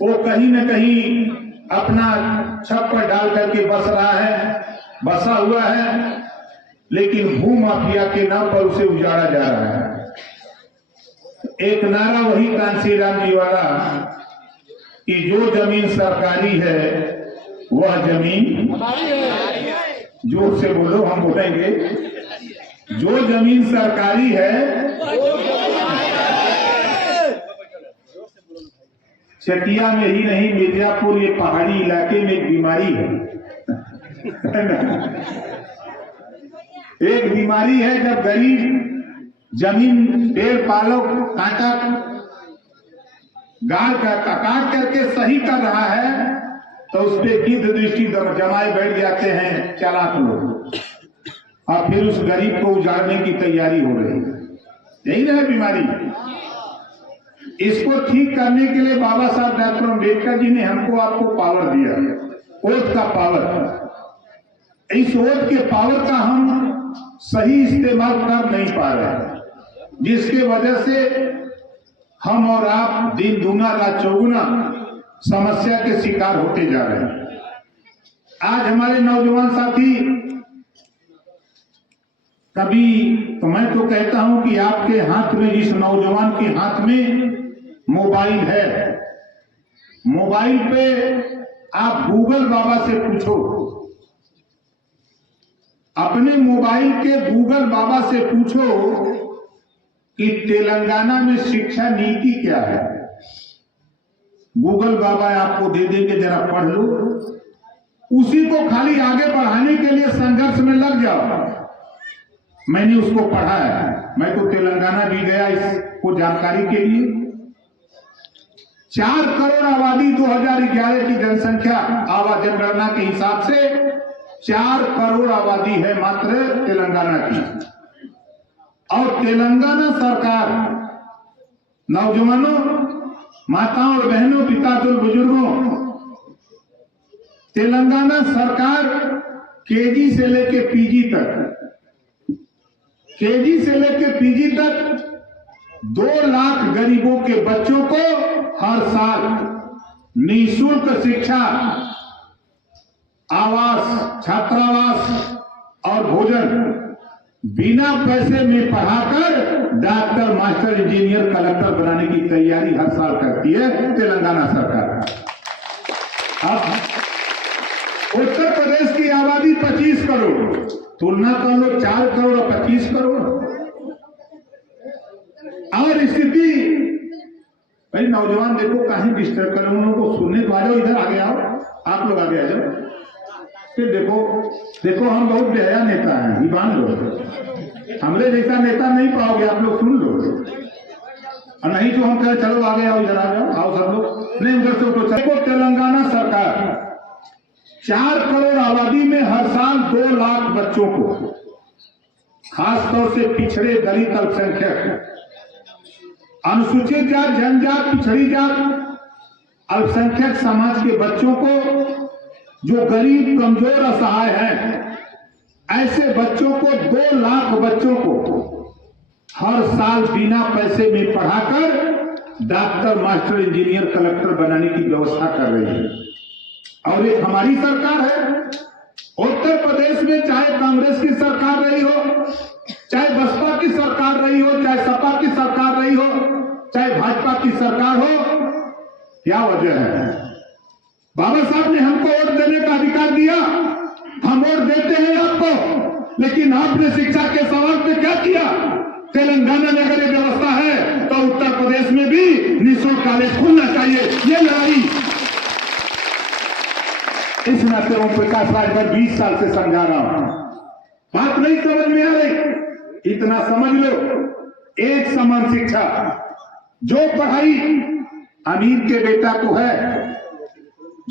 वो कहीं न कहीं अपना छप्पर डाल करके बसा हुआ है, लेकिन भू माफिया के नाम पर उसे उजाड़ा जा रहा है। एक नारा वही कांशीराम जी वाला कि जो जमीन सरकारी है वह जमीन हमारी है। जोर से बोलो, हम बोलेंगे, जो जमीन सरकारी है। चटिया में ही नहीं, मिर्जापुर ये पहाड़ी इलाके में एक बीमारी है एक बीमारी है, जब गरीब जमीन पेड़ पालो काटा गाड़ काट करके सही कर रहा है तो उस पर गिद्ध दृष्टि जमाए बैठ जाते हैं चालाक लोग, और फिर उस गरीब को उजाड़ने की तैयारी हो रही है। यही है बीमारी। इसको ठीक करने के लिए बाबा साहब डॉक्टर अम्बेडकर जी ने हमको आपको पावर दिया, वोट का पावर। इस वोट के पावर का हम सही इस्तेमाल कर नहीं पा रहे हैं, जिसके वजह से हम और आप दिन दूना रात चौगुना समस्या के शिकार होते जा रहे हैं। आज हमारे नौजवान साथी, कभी तो मैं तो कहता हूं कि आपके हाथ में, जिस नौजवान के हाथ में मोबाइल है, मोबाइल पे आप गूगल बाबा से पूछो, अपने मोबाइल के गूगल बाबा से पूछो कि तेलंगाना में शिक्षा नीति क्या है। गूगल बाबा आपको दे देंगे, जरा पढ़ लो, उसी को खाली आगे बढ़ाने के लिए संघर्ष में लग जाओ। मैंने उसको पढ़ा है, मैं तो तेलंगाना भी गया इसको जानकारी के लिए। 4 करोड़ आबादी 2011 की जनसंख्या आवास जनगणना के हिसाब से 4 करोड़ आबादी है मात्र तेलंगाना की। और तेलंगाना सरकार, नौजवानों, माताओं और बहनों, पितातुल बुजुर्गों, तेलंगाना सरकार केजी से लेके पीजी तक 2 लाख गरीबों के बच्चों को हर साल निःशुल्क शिक्षा, आवास, छात्रावास और भोजन बिना पैसे में पढ़ाकर डॉक्टर, मास्टर, इंजीनियर, कलेक्टर बनाने की तैयारी हर साल करती है तेलंगाना सरकार। अब उत्तर प्रदेश की आबादी 25 करोड़, तुलना कर लो 4 करोड़ और 25 करोड़। और स्थिति, भाई नौजवान देखो कहीं डिस्टर्ब कर, उन लोगों को सुनने तो आ जाओ, इधर आगे आओ, आप लोग आगे आ जाओ। फिर देखो हम बहुत बेहया नेता हैं, ये मान लो, हमरे जैसा नेता नहीं पाओगे, आप लोग सुन लो। और नहीं जो हम कहें चलो आगे आओ, इधर आ जाओ, आओ सब लोग, नहीं उधर से उठो। चलो, तेलंगाना सरकार 4 करोड़ आबादी में हर साल 2 लाख बच्चों को, खासतौर से पिछड़े, दलित, अल्पसंख्यक, अनुसूचित जात, जनजात, पिछड़ी जात, अल्पसंख्यक समाज के बच्चों को, जो गरीब, कमजोर, असहाय हैं, ऐसे बच्चों को, 2 लाख बच्चों को हर साल बिना पैसे में पढ़ाकर डॉक्टर, मास्टर, इंजीनियर, कलेक्टर बनाने की व्यवस्था कर रही है। और ये हमारी सरकार है। उत्तर प्रदेश में चाहे कांग्रेस की सरकार रही हो, चाहे बसपा की सरकार रही हो, चाहे सपा की सरकार रही हो, चाहे भाजपा की सरकार हो, क्या वजह है? बाबा साहब ने हमको वोट देने का अधिकार दिया, हम वोट देते हैं आपको, लेकिन आपने शिक्षा के सवाल पे क्या किया? तेलंगाना में अगर ये व्यवस्था है तो उत्तर प्रदेश में भी निःशुल्क कॉलेज खुलना चाहिए। ये लड़ाई इस नाते ओम प्रकाश राजभर 20 साल से समझा रहा हूं। बात नहीं समझ में आ रही, इतना समझ लो, एक समान शिक्षा, जो पढ़ाई अमीर के बेटा को है,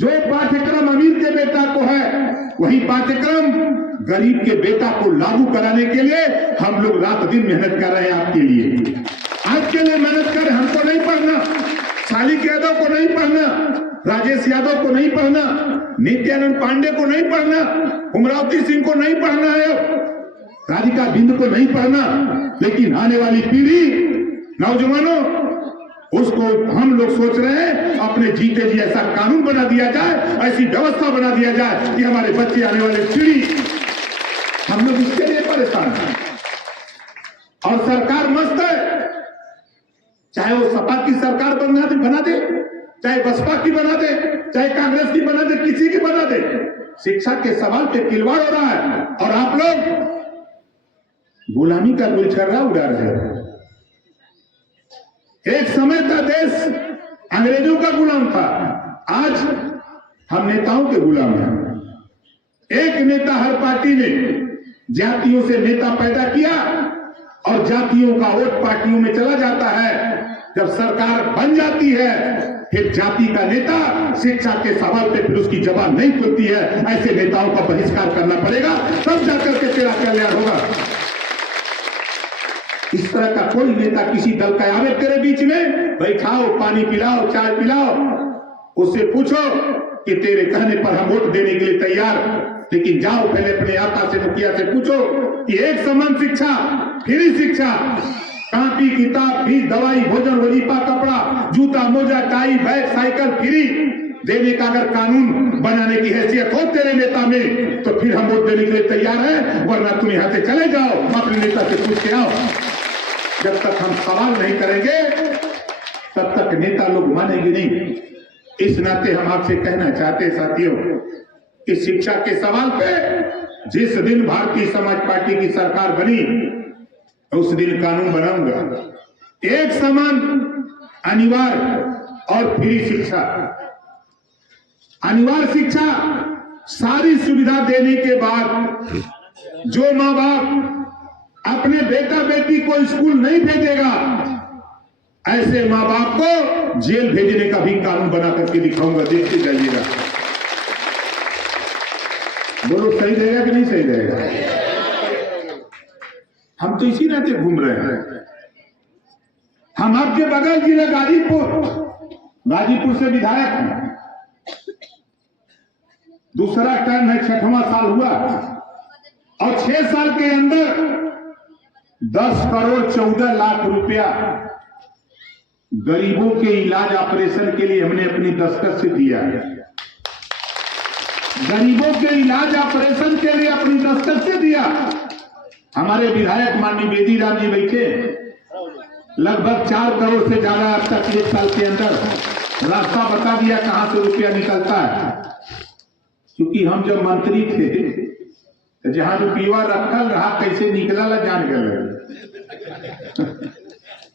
जो पाठ्यक्रम अमीर के बेटा को है, वही पाठ्यक्रम गरीब के बेटा को लागू कराने के लिए हम लोग रात दिन मेहनत कर रहे हैं। आपके लिए, आपके लिए मेहनत कर रहे हैं। हमको नहीं पढ़ना, शालिक यादव को नहीं पढ़ना, राजेश यादव को नहीं पढ़ना, नित्यानंद पांडे को नहीं पढ़ना, उमरावती सिंह को नहीं पढ़ना है, राधिका बिंद को नहीं पढ़ना, लेकिन आने वाली पीढ़ी, नौजवानों, उसको हम लोग सोच रहे हैं अपने जीते जी ऐसा कानून बना दिया जाए, ऐसी व्यवस्था बना दिया जाए कि हमारे बच्चे, आने वाले पीढ़ी, हम लोग इसके लिए परेशान हैं। और सरकार मस्त है, चाहे वो सपा की सरकार बना दे, चाहे बसपा की बना दे, चाहे कांग्रेस की बना दे, किसी की बना दे, शिक्षा के सवाल पे खिलवाड़ हो रहा है और आप लोग गुलामी का गुलछर्रा उड़ा रहे हो। एक समय था देश अंग्रेजों का गुलाम था, आज हम नेताओं के गुलाम हैं। एक नेता हर पार्टी ने जातियों से नेता पैदा किया और जातियों का वोट पार्टियों में चला जाता है। जब सरकार बन जाती है फिर जाति का नेता शिक्षा के सवाल पे फिर उसकी जबान नहीं खुलती है। ऐसे नेताओं का बहिष्कार करना पड़ेगा, तब जाकर के तेरा कल्याण होगा। इस तरह का कोई नेता किसी दल का आवे तेरे बीच में, बैठाओ, पानी पिलाओ, चाय पिलाओ, उससे पूछो कि तेरे कहने पर हम वोट देने के लिए तैयार, लेकिन जाओ पहले अपने आका से, मुखिया से पूछो कि एक समान शिक्षा, फ्री शिक्षा, कॉपी किताब, फीस, दवाई, भोजन, वजीफा, कपड़ा, जूता, मोजा, टाई, बैग, साइकिल फ्री देने का अगर कानून बनाने की हैसियत हो तेरे नेता में, तो फिर हम वोट देने के लिए तैयार हैं, वरना तुम यहां से चले जाओ, अपने नेता से पूछ के आओ। जब तक हम सवाल नहीं करेंगे तब तक नेता लोग मानेंगे नहीं। इस नाते हम आपसे कहना चाहते हैं साथियों कि शिक्षा के सवाल पे जिस दिन भारतीय समाज पार्टी की सरकार बनी उस दिन कानून बनाऊंगा। एक समान, अनिवार्य और फ्री शिक्षा। अनिवार्य शिक्षा सारी सुविधा देने के बाद जो माँ बाप अपने बेटा बेटी को स्कूल नहीं भेजेगा, ऐसे माँ बाप को जेल भेजने का भी कानून बना करके दिखाऊंगा, देखते जाइएगा। बोलो सही रहेगा कि नहीं सही रहेगा? हम तो इसी नाते घूम रहे हैं। हम आपके बगल जिला गाजीपुर से विधायक हैं, दूसरा टर्म है, 6वां साल हुआ और 6 साल के अंदर 10 करोड़ 14 लाख रुपया गरीबों के इलाज ऑपरेशन के लिए हमने अपनी दस्तखत से दिया है। गरीबों के इलाज ऑपरेशन के लिए अपनी दस्तखत से दिया। हमारे विधायक माननीय बेदी राम जी बैठे, लगभग 4 करोड़ से ज्यादा अब तक 1 साल के अंदर रास्ता बता दिया कहां से रुपया निकलता है। क्योंकि हम जब मंत्री थे तो जहां रुपया रखल रहा कैसे निकला ला जान गए,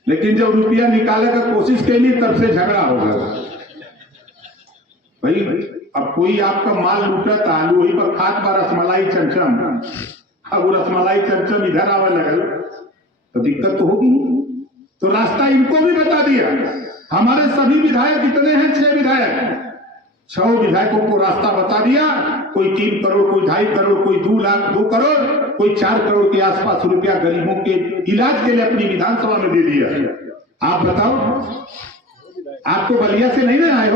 लेकिन जब रुपया निकाले का कोशिश कैली तब से झगड़ा हो गया। भाई अब कोई आपका माल लूटा था, आलू वही पर खात बा रसमलाई चमचम, अब वो रसमलाई चमचम इधर आवे लगल तो दिक्कत तो होगी। तो रास्ता इनको भी बता दिया। हमारे सभी विधायक इतने हैं, 6 विधायक, 6 विधायकों को रास्ता बता दिया। कोई 3 करोड़, कोई 2.5 करोड़, कोई 2 लाख 2 करोड़, कोई 4 करोड़ के आसपास रुपया गरीबों के इलाज के लिए अपनी विधानसभा में दे दिया। आप बताओ, आपको बलिया से नहीं ना आए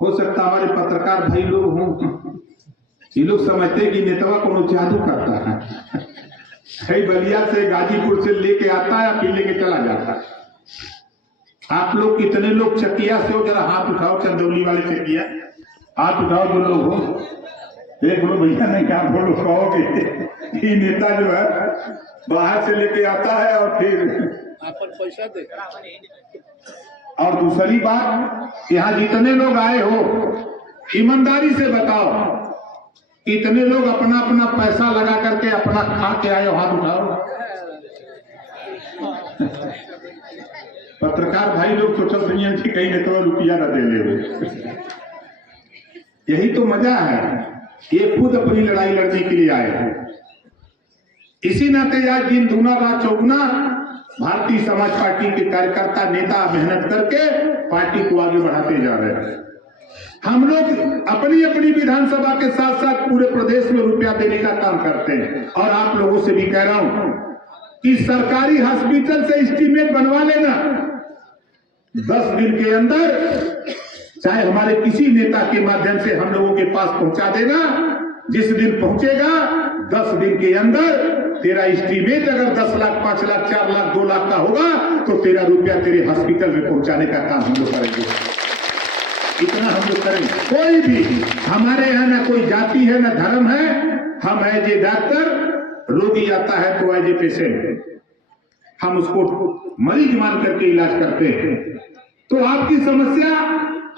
हो सकता हमारे पत्रकार भाई लोग हों, ये लोग समझते कि नेतवा को जादू करता है, बलिया से गाजीपुर से लेके आता है फिर लेके चला जाता है। आप लोग कितने लोग चकिया से हो, जरा हाथ उठाओ, चंदौली वाले चकिया हाथ उठाओ, जो लोग हो, एक बोलो भैया नहीं, क्या बोलो कहोगे ये नेता जो है बाहर से लेके आता है और फिर अपन पैसा दे। और दूसरी बात, यहाँ जितने लोग आए हो ईमानदारी से बताओ, कितने लोग अपना अपना पैसा लगा करके अपना खा के आए हो, हाथ उठाओ। पत्रकार भाई लोग सोचल रही कहीं नेता रुपया न दे ले। यही तो मजा है, ये खुद अपनी लड़ाई लड़ने के लिए आए हैं। इसी नाते आज दिन दूना रात चौगुना भारतीय समाज पार्टी के कार्यकर्ता नेता मेहनत करके पार्टी को आगे बढ़ाते जा रहे हैं। हम लोग अपनी अपनी विधानसभा के साथ साथ पूरे प्रदेश में रुपया देने का काम करते हैं। और आप लोगों से भी कह रहा हूं कि सरकारी हॉस्पिटल से एस्टीमेट बनवा लेना, 10 दिन के अंदर, चाहे हमारे किसी नेता के माध्यम से हम लोगों के पास पहुंचा देना। जिस दिन पहुंचेगा 10 दिन के अंदर तेरा एस्टीमेट अगर 10 लाख, 5 लाख, 4 लाख, 2 लाख का होगा तो तेरा रुपया तेरे हॉस्पिटल में पहुंचाने का काम हम लोग करेंगे। इतना हम लोग करेंगे। कोई भी हमारे यहाँ ना कोई जाति है ना धर्म है, हम एज ए डॉक्टर, रोगी आता है तो एज ए पेशेंट हम उसको मरीज मान करके इलाज करते हैं। तो आपकी समस्या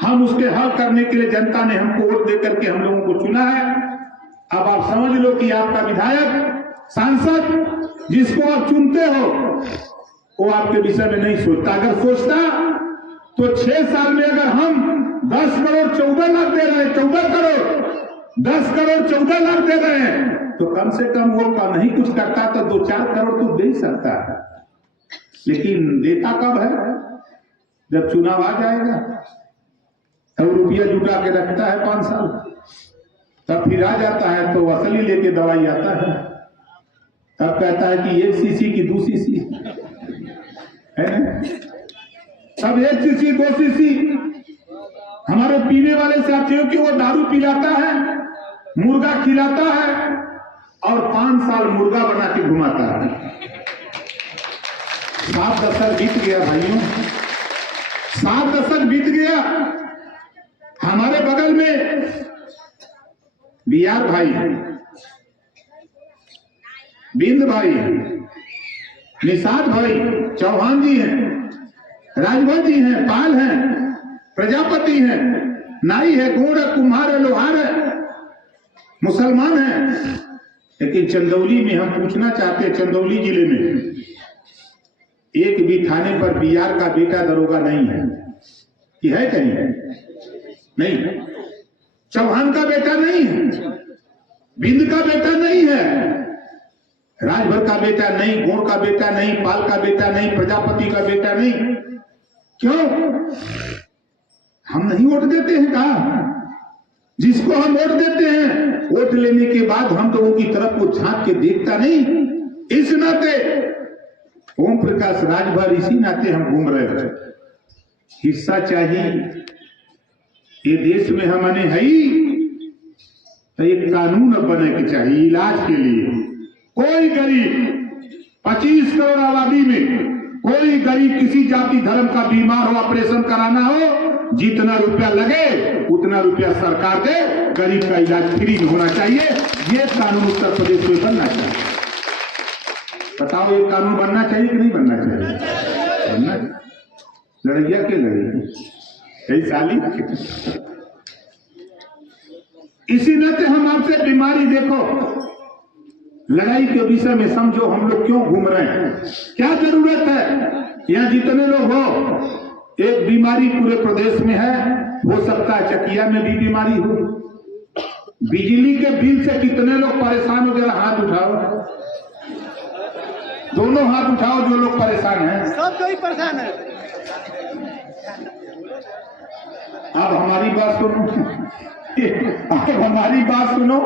हम उसके हल करने के लिए जनता ने हमको वोट दे करके हम लोगों को चुना है। अब आप समझ लो कि आपका विधायक, सांसद जिसको आप चुनते हो वो आपके विषय में नहीं सोचता। अगर सोचता तो 6 साल में अगर हम 10 करोड़ 14 लाख दे रहे हैं, 14 करोड़ 10 करोड़ 14 लाख दे रहे हैं, तो कम से कम वो नहीं कुछ करता तो 2-4 करोड़ तो दे ही सकता है। लेकिन देता कब है? जब चुनाव आ जाएगा तब रुपया जुटा के रखता है 5 साल, तब फिर आ जाता है तो असली लेके दवाई आता है, तब कहता है कि 1 सीसी की 2 सीसी है ना, तब 1 सीसी 2 सीसी हमारे पीने वाले साथियों की वो दारू पिलाता है, मुर्गा खिलाता है और 5 साल मुर्गा बना के घुमाता है। 7 दशक बीत गया भाइयों, 7 दशक बीत गया। हमारे बगल में बिहार भाई, बिंद भाई, निषाद भाई, चौहान जी हैं, राजभर जी हैं, पाल हैं, प्रजापति हैं, नाई है, गोड़ है, कुम्हार है, लोहार है, मुसलमान है। लेकिन चंदौली में हम पूछना चाहते हैं, चंदौली जिले में एक भी थाने पर बिहार का बेटा दरोगा नहीं है कि है? कहीं है? नहीं। चौहान का बेटा नहीं है, बिंद का बेटा नहीं है, राजभर का बेटा नहीं, गोड़ का बेटा नहीं, पाल का बेटा नहीं, प्रजापति का बेटा नहीं। क्यों? हम नहीं वोट देते हैं कहा? जिसको हम वोट देते हैं, वोट लेने के बाद हम लोगों की तरफ को झांक के देखता नहीं। इस नाते ओम प्रकाश राजभर, इसी नाते हम घूम रहे थे। हिस्सा चाहिए ये देश में हमने है ही, तो एक कानून बने के चाहिए इलाज के लिए। कोई गरीब 25 करोड़ आबादी में कोई गरीब किसी जाति धर्म का बीमार हो, ऑपरेशन कराना हो, जितना रुपया लगे उतना रुपया सरकार दे, गरीब का इलाज फ्री में होना चाहिए। ये कानून उत्तर प्रदेश में बनना चाहिए। बताओ ये कानून बनना चाहिए कि नहीं बनना चाहिए? बनना। लड़ैया के लड़े कई साली। इसी नाते हम आपसे बीमारी, देखो लड़ाई के विषय में समझो हम लोग क्यों घूम रहे हैं, क्या जरूरत है? यहाँ जितने लोग हो, एक बीमारी पूरे प्रदेश में है, हो सकता है चकिया में भी बीमारी हो। बिजली के बिल से कितने लोग परेशान हो? जरा हाथ उठाओ, दोनों हाथ उठाओ जो लोग परेशान हैं। सब कोई परेशान है। अब हमारी बात सुनो, अब हमारी बात सुनो।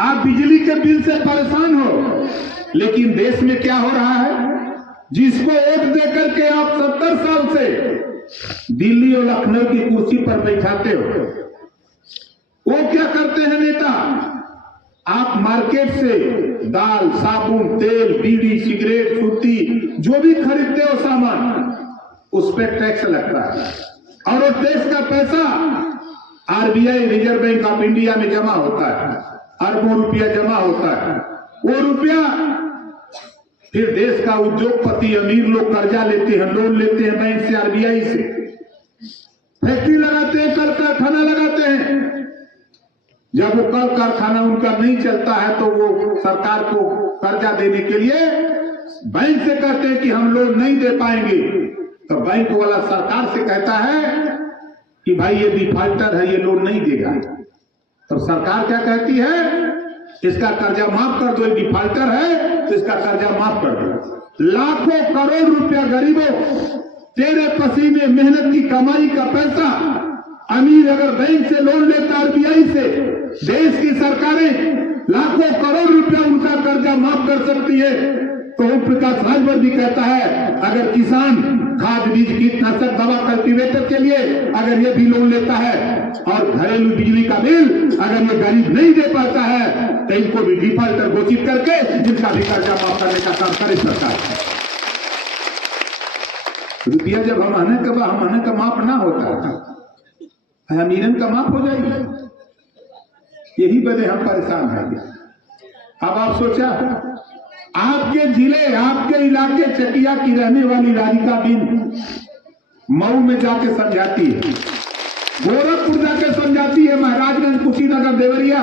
आप बिजली के बिल से परेशान हो, लेकिन देश में क्या हो रहा है? जिसको वोट देकर के आप 70 साल से दिल्ली और लखनऊ की कुर्सी पर बैठाते हो, वो क्या करते हैं नेता? आप मार्केट से दाल, साबुन, तेल, बीड़ी, सिगरेट, सुर्ती जो भी खरीदते हो सामान, उस पर टैक्स लगता है और उस देश का पैसा RBI, reserve bank of India में जमा होता है, अरबों रुपया जमा होता है। वो रुपया फिर देश का उद्योगपति, अमीर लोग कर्जा लेते हैं, लोन लेते हैं बैंक से, आरबीआई से, फैक्ट्री लगाते हैं, कल कारखाना लगाते हैं। जब वो कल कारखाना उनका नहीं चलता है तो वो सरकार को कर्जा देने के लिए बैंक से कहते हैं कि हम लोन नहीं दे पाएंगे, तो बैंक वाला सरकार से कहता है कि भाई ये डिफॉल्टर है, ये लोन नहीं देगा। तो सरकार क्या कहती है? इसका कर्जा माफ कर दो, ये डिफॉल्टर है तो इसका कर्जा माफ कर दो। लाखों करोड़ रुपया गरीबों, तेरे पसीने मेहनत की कमाई का पैसा, अमीर अगर बैंक से लोन लेता, आरबीआई से, देश की सरकारें लाखों करोड़ रुपया उनका कर्जा माफ कर सकती है। तो ओम प्रकाश राजभर भी कहता है अगर किसान खाद बीज कीटनाशक दवा कल्टीवेटर के लिए अगर ये भी लोन लेता है और घरेलू बिजली का बिल अगर ये गरीब नहीं दे पाता है तो इनको भी डिफॉल्टर घोषित करके जिनका भी कर्जा माफ करने का काम करे सरकार। रुपया जब हमारे का माफ ना होता अमीरन का माफ हो जाएगी। यही वजह हम परेशान हैं। अब आप सोचा आपके जिले आपके इलाके चकिया की रहने वाली राधिका बिन मऊ में जाके समझाती है, गोरखपुर जाके समझाती है, महाराजगंज कुशीनगर देवरिया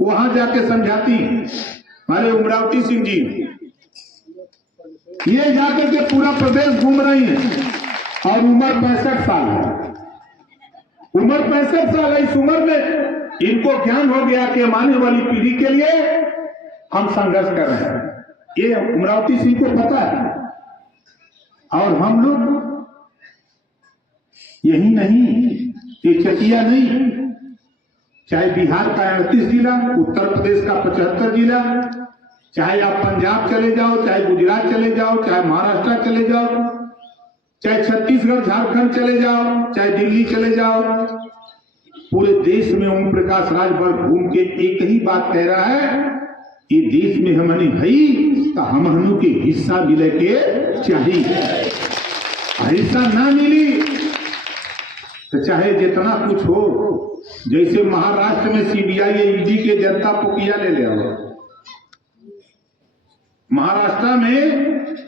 वहां जाके समझाती है। हमारे उमरावती सिंह जी ये जाकर के पूरा प्रदेश घूम रही है और उम्र 65 साल है। उम्र 65 साल है। इस उम्र में इनको ज्ञान हो गया कि आने वाली पीढ़ी के लिए हम संघर्ष कर रहे हैं। ये उमरावती सिंह को पता है। और हम लोग यही नहीं, ये चकिया नहीं, चाहे बिहार का 38 जिला, उत्तर प्रदेश का 75 जिला, चाहे आप पंजाब चले जाओ, चाहे गुजरात चले जाओ, चाहे महाराष्ट्र चले जाओ, चाहे छत्तीसगढ़ झारखंड चले जाओ, चाहे दिल्ली चले जाओ, पूरे देश में ओम प्रकाश राजभर घूम के एक ही बात कह रहा है कि देश में हमने है तो हम के हिस्सा मिले के चाहिए। हिस्सा ना मिली तो चाहे जितना कुछ हो, जैसे महाराष्ट्र में सीबीआई ईडी के जनता पुकिया ले आओ, महाराष्ट्र में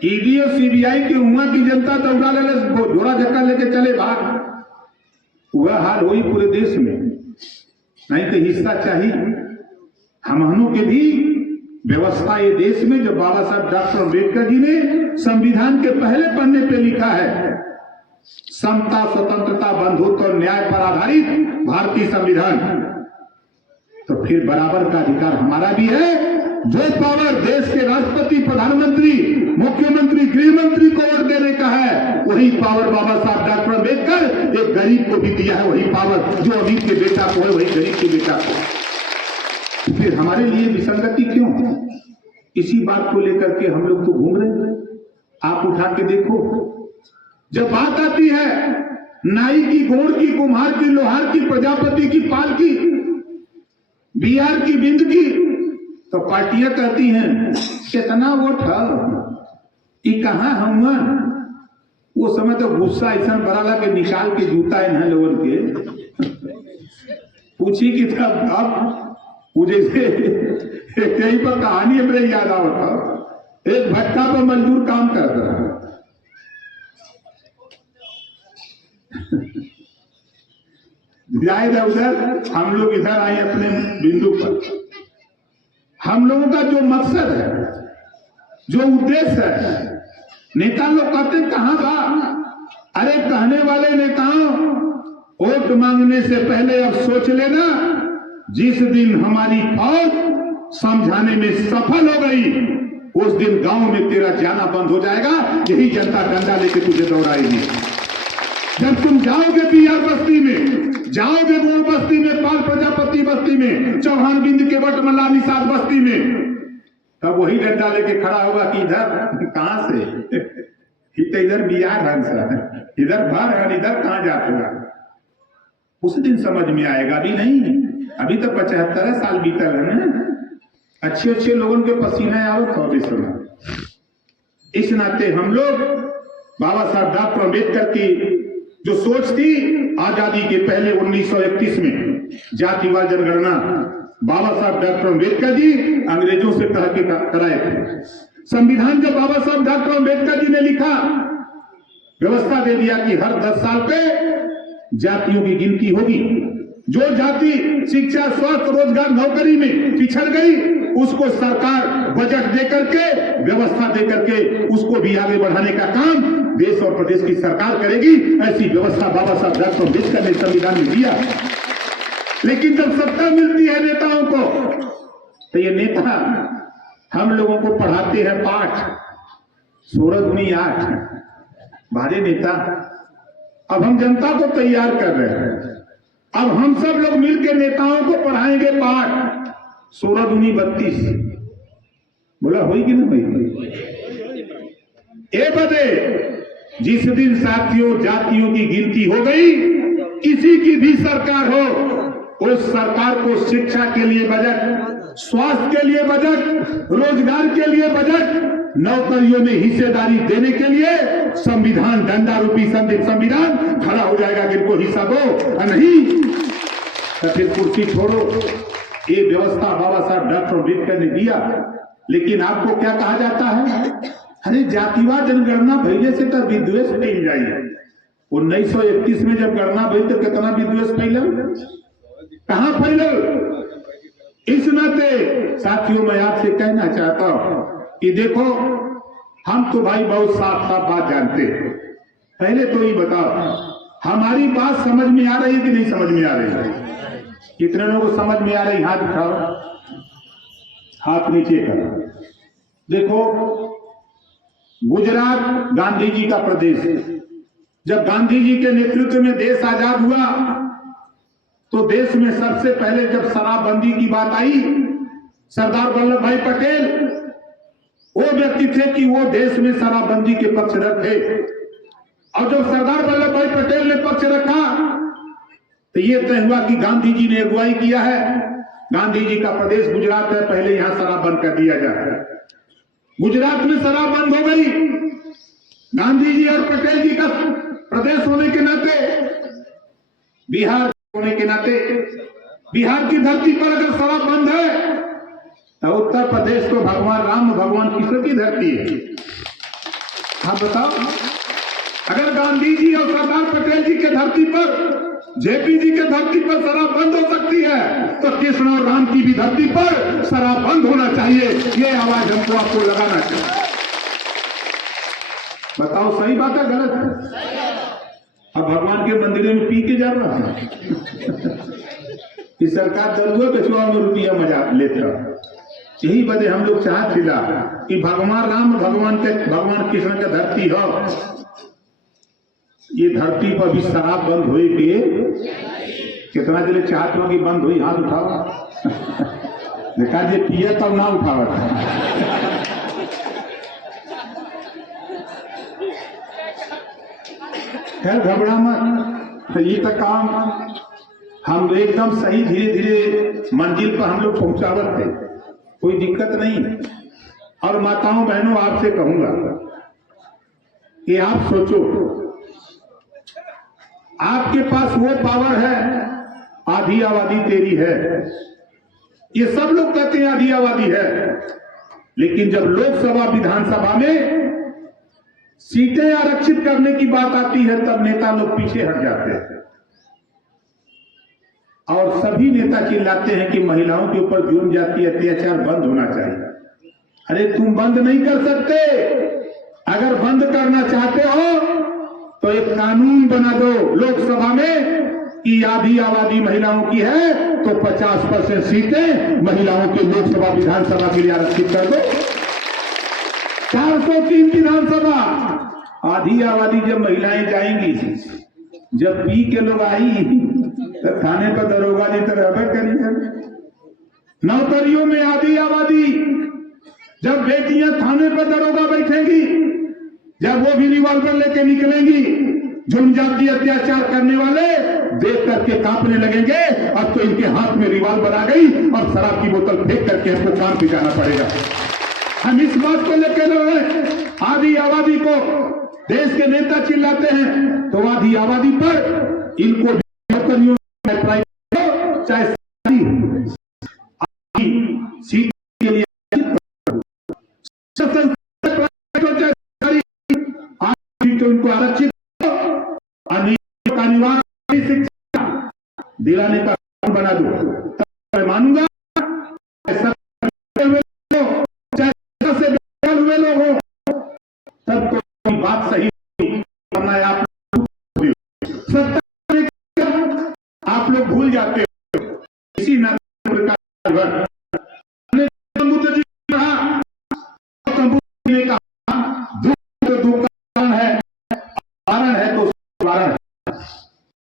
ईडी और सीबीआई के वहां की जनता दौड़ा ले झोरा झक्का लेके चले भाग। वह हाल हुई पूरे देश में। नहीं तो हिस्सा चाहिए। हमनों के भी व्यवस्था ये देश में जो बाबा साहब डॉक्टर अम्बेडकर जी ने संविधान के पहले पन्ने पे लिखा है, समता स्वतंत्रता बंधुत्व और न्याय पर आधारित भारतीय संविधान, तो फिर बराबर का अधिकार हमारा भी है। जो पावर देश के राष्ट्रपति, प्रधानमंत्री, मुख्यमंत्री, गृह मंत्री को वोट देने का है, वही पावर बाबा साहब डॉक्टर अम्बेडकर एक गरीब को भी दिया है। वही पावर जो अमीर के बेटा को है, वही गरीब के बेटा को। फिर हमारे लिए विसंगति क्यों? इसी बात को लेकर के हम लोग तो घूम रहे हैं। आप उठा के देखो, जब बात आती है नाई की, गोड़ की, कुम्हार की, लोहार की, प्रजापति की, पाल की, बिहार की, बिंद की, तो पार्टियां कहती हैं कितना वोट है, ये कहां हम। वो समय तो गुस्सा ऐसा बड़ा के निकाल के जूता है लोगों के पूछी कि तब अब जैसे कहीं पर कहानी मेरे याद आवता, एक भट्टा पर मजदूर काम करता है, जाए उधर, हम लोग इधर आए अपने बिंदु पर। हम लोगों का जो मकसद है, जो उद्देश्य है, नेता लोग कहते कहां बा? अरे कहने वाले नेताओं, वोट मांगने से पहले अब सोच लेना, जिस दिन हमारी फौज समझाने में सफल हो गई उस दिन गांव में तेरा जाना बंद हो जाएगा। यही जनता डंडा लेके तुझे दौड़ाएगी। जब तुम जाओगे बिहार बस्ती में, जाओगे गोड़ बस्ती में, पाल प्रजापति बस्ती में, चौहान बिंद के बट मल्ला निषाद बस्ती में, तब वही डंडा लेके खड़ा होगा कि इधर कहां से तो इधर बिहार है सर, इधर भर है, इधर कहां जाता। उस दिन समझ में आएगा। भी नहीं, अभी तो 75 साल बीतल है ना। अच्छे अच्छे लोगों के पसीने आवत हो समय। इस नाते हम लोग बाबा साहब डॉक्टर अम्बेडकर की जो सोच थी, आजादी के पहले 1931 में जातिवाद जनगणना बाबा साहब डॉक्टर अम्बेडकर जी अंग्रेजों से कह के कराए थे। संविधान जो बाबा साहब डॉक्टर अम्बेडकर जी ने लिखा, व्यवस्था दे दिया कि हर 10 साल पे जातियों की गिनती होगी। जो जाति शिक्षा, स्वास्थ्य, रोजगार, नौकरी में पिछड़ गई, उसको सरकार बजट दे करके, व्यवस्था दे करके उसको भी आगे बढ़ाने का काम देश और प्रदेश की सरकार करेगी। ऐसी व्यवस्था बाबा साहब डॉक्टर अम्बेडकर ने संविधान में दिया। लेकिन जब सत्ता मिलती है नेताओं को, तो ये नेता हम लोगों को पढ़ाते हैं पाठ 16×8 भारी नेता। अब हम जनता को तैयार कर रहे हैं। अब हम सब लोग मिलकर नेताओं को पढ़ाएंगे पाठ 16×32। बोला होई कि नहीं होई? ए बदे जिस दिन साथियों जातियों की गिनती हो गई, किसी की भी सरकार हो, उस सरकार को शिक्षा के लिए बजट, स्वास्थ्य के लिए बजट, रोजगार के लिए बजट, नौकरियों में हिस्सेदारी देने के लिए संविधान, डंडा रूपी संविधान खड़ा हो जाएगा कि इनको हिस्सा दो, और नहीं तो फिर कुर्सी छोड़ो। ये व्यवस्था बाबा साहब डॉक्टर अम्बेडकर ने दिया। लेकिन आपको क्या कहा जाता है? अरे जातिवाद जनगणना भैया से तो विद्वेष फैल जाइए। 1931 में जब गणना भई तो कितना विद्वेष फैलल, कहां फैलल? इस नाते साथियों मैं आपसे कहना चाहता हूं कि देखो, हम तो भाई बहुत साफ साफ बात जानते हैं। पहले तो ये बताओ, हमारी बात समझ में आ रही है कि नहीं समझ में आ रही है? कितने लोगों को समझ में आ रही? हाथ उठाओ, हाथ नीचे करो। देखो, गुजरात गांधी जी का प्रदेश है। जब गांधी जी के नेतृत्व में देश आजाद हुआ तो देश में सबसे पहले जब शराबबंदी की बात आई, सरदार वल्लभ भाई पटेल वो व्यक्ति थे कि वो देश में शराबबंदी के पक्षधर थे। और जब सरदार वल्लभ भाई पटेल ने पक्ष रखा तो ये तय हुआ कि गांधी जी ने अगुवाई किया है, गांधी जी का प्रदेश गुजरात है, पहले यहां शराब बंद कर दिया जाए। गुजरात में शराब बंद हो गई। गांधी जी और पटेल जी का प्रदेश होने के नाते, बिहार होने के नाते, बिहार की धरती पर अगर शराब बंद है तो उत्तर प्रदेश तो भगवान राम भगवान कृष्ण की धरती है। आप बताओ, अगर गांधी जी और सरदार पटेल जी के धरती पर, जेपी जी के धरती पर शराब बंद हो सकती है तो कृष्ण और राम की भी धरती पर शराब बंद होना चाहिए। ये आवाज हमको आपको लगाना चाहिए। बताओ सही बात है गलत है? अब भगवान के मंदिर में पी के जा रहा है कि सरकार दरुआ बेचुआ में रुपया मजा लेता। यही वजह हम लोग चाहते थे कि भगवान राम भगवान कृष्ण के धरती हो, ये धरती पर भी शराब बंद हुई कि कितना देर चाहते हो कि बंद हुई? हाथ उठाओ। देखा जी पिए तब ना उठाओ। खैर घबरा मत, तो ये तो काम हम एकदम सही धीरे धीरे मंजिल पर हम लोग पहुंचावत थे, कोई दिक्कत नहीं। और माताओं बहनों आपसे कहूंगा कि आप सोचो, आपके पास वो पावर है, आधी आबादी तेरी है। ये सब लोग कहते हैं आधी आबादी है, लेकिन जब लोकसभा विधानसभा में सीटें आरक्षित करने की बात आती है तब नेता लोग पीछे हट जाते हैं और सभी नेता चिल्लाते हैं कि महिलाओं के ऊपर जुर्म जाति अत्याचार बंद होना चाहिए। अरे तुम बंद नहीं कर सकते। अगर बंद करना चाहते हो तो एक कानून बना दो लोकसभा में कि आधी आबादी महिलाओं की है तो 50% सीटें महिलाओं के लोकसभा विधानसभा के लिए आरक्षित कर दो। 403 विधानसभा, आधी आबादी जब महिलाएं जाएंगी, जब पी के लोग आई तो थाने पर दरोगा जी तो रहबे करिए। नौकरियों में आधी आबादी, जब बेटियां थाने पर दरोगा बैठेंगी, जब वो भी रिवॉल्वर लेके निकलेंगी, जुर्म जाति अत्याचार करने वाले देख करके कांपने लगेंगे। अब तो इनके हाथ में रिवॉल्वर आ गई और शराब की बोतल फेंक करके हमको काम पे जाना पड़ेगा। हम इस बात को लेकर आधी आबादी को देश के नेता चिल्लाते हैं तो आधी आबादी पर इनको नौकरियों चाहे सीट के लिए उनको आरक्षित अनिवार्य शिक्षा दिलाने का कानून बना दो, तब मैं मानूंगा। हुए लोग हो तब तो बात सही करना है। आप लोग भूल जाते हो इसी नाते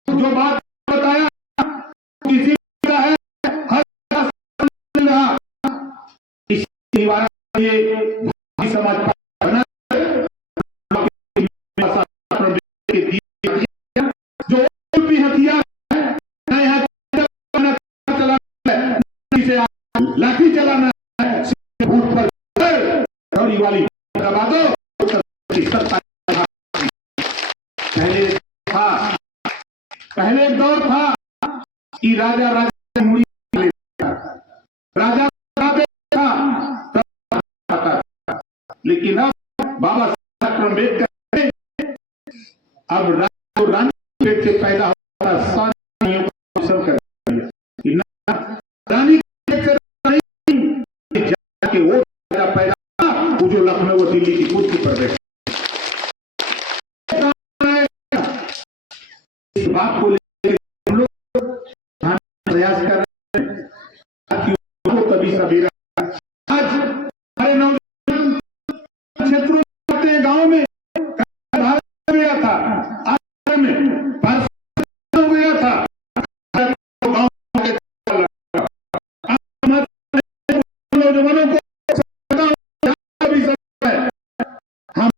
जो बात बताया किसी का है, हर इसी समाज पहले एक दौर था कि राजा राजा मुड़ी लेता, राजा था, लेकिन अब बाबा साहब अम्बेडकर अब रानी पेट से पैदा होता सारी कर रानी के वो पैदा वो जो लखनऊ और दिल्ली की कुर्सी पर बैठे इस बात को लेकर हम लोग प्रयास कर रहे हैं ताकि कभी सवेरा आज हमारे नौजवान क्षेत्रों में गांव में गया था, आज में हो गया था, नौजवानों को हम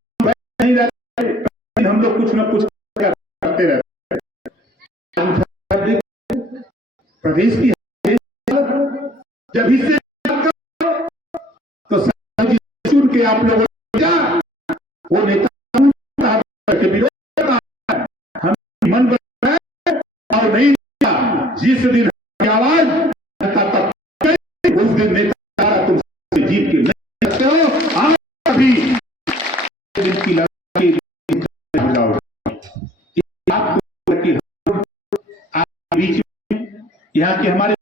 नहीं रहते, हम लोग कुछ ना कुछ करते रहते। प्रदेश की जब इससे तो चुन के आप लोगों ने वो नेता के विरोध हम मन बनाए और नहीं जिस दिन आवाज उस दिन नेता तुम जीत के नहीं सकते हो। आप अभी दिन की लड़ाई बीच में यहाँ के हमारे